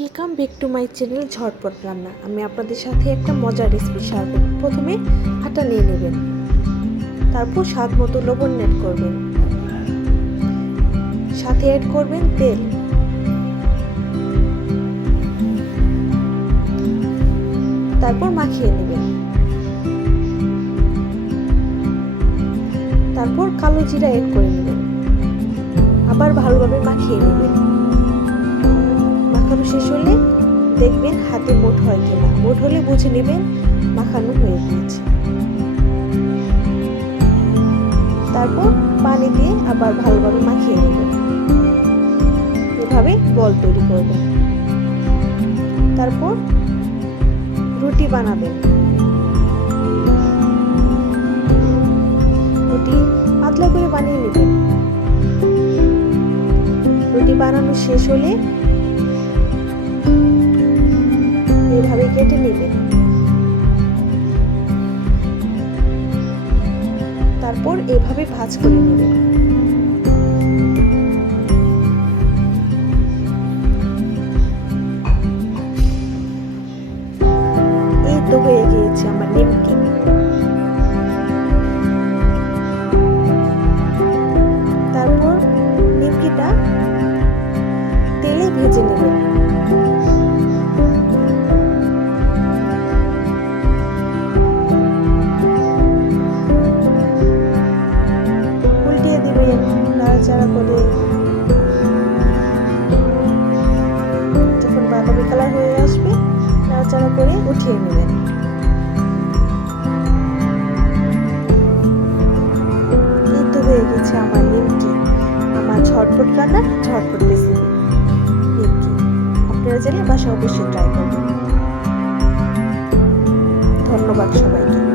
Welcome back to my channel ঝটপট রান্না। আমি আপনাদের সাথে একটা মজার রেসিপি শেয়ার করব। প্রথমে আটা নিয়ে নেবেন। তারপর স্বাদ মতো লবণ অ্যাড করবেন। সাথে অ্যাড করবেন তেল। তারপর মাখিয়ে নেবেন। তারপর কালো জিরা অ্যাড করে নেবেন। আবার ভালোভাবে মাখিয়ে নেবেন। দেখবেন হাতে মোট হয় কিনা। মোট হলে বুঝে নেবেন মাখানো হয়ে গিয়েছে। তারপর পানি দিয়ে আবার ভালোভাবে মাখিয়ে নেবেন। এভাবে বল তৈরি করবেন। তারপর রুটি বানাবেন। রুটি পাতলা করে বানিয়ে নেবেন। রুটি বানানো শেষ হলে তারপর এভাবে ভাঁজ করে নেবেন যখন বাদামি কালার হয়ে আসবে, নাড়াচাড়া করে উঠিয়ে নেবেন এই হয়ে গেছে আমার নিমকি, আমার ঝটপট রান্নার ঝটপট রেসিপি নিমকি, আপনারা জানেন বাসা অবশ্যই ট্রাই করবেন। ধন্যবাদ সবাইকে।